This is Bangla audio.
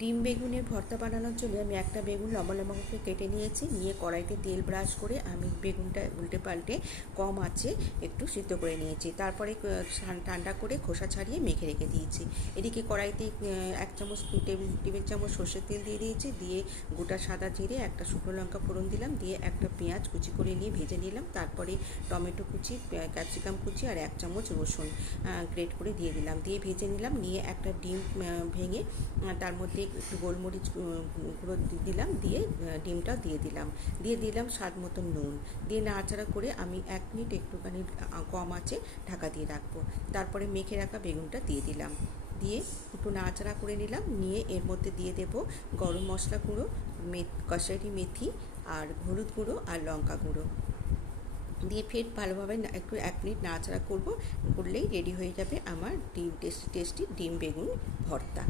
ডিম বেগুনের ভর্তা বানানোর জন্য আমি একটা বেগুন লম্বা লম্বা করে কেটে নিয়েছি। নিয়ে কড়াইতে তেল ব্রাশ করে আমি বেগুনটা উল্টে পাল্টে কম আঁচে একটু সিদ্ধ করে নিয়েছি। তারপরে ঠান্ডা করে খোসা ছাড়িয়ে মেখে রেখে দিয়েছি। এদিকে কড়াইতে 1 টেবিল চামচ সর্ষের তেল দিয়ে দিয়েছি। দিয়ে গোটা সাদা জিরে, একটা শুকনো লঙ্কা ফোড়ন দিলাম। দিয়ে একটা পেঁয়াজ কুচি করে নিয়ে ভেজে নিলাম। তারপরে টমেটো কুচি, ক্যাপসিকাম কুচি আর 1 চামচ রসুন গ্রেট করে দিয়ে দিলাম। দিয়ে ভেজে নিলাম। নিয়ে একটা ডিম ভেঙে তার মধ্যে একটু গোলমরিচ গুঁড়ো দিলাম। দিয়ে ডিমটাও দিয়ে দিলাম স্বাদ মতো নুন। দিয়ে নাড়াচাড়া করে আমি 1 মিনিট একটুখানি কম আঁচে ঢাকা দিয়ে রাখবো। তারপরে মেখে রাখা বেগুনটা দিয়ে দিলাম। দিয়ে একটু নাড়াচাড়া করে নিলাম। নিয়ে এর মধ্যে দিয়ে দেবো গরম মশলা গুঁড়ো, কসুরি মেথি আর হলুদ গুঁড়ো আর লঙ্কা গুঁড়ো। দিয়ে ফের ভালোভাবে একটু 1 মিনিট নাড়াচাড়া করলেই রেডি হয়ে যাবে আমার টেস্টি ডিম বেগুন ভর্তা।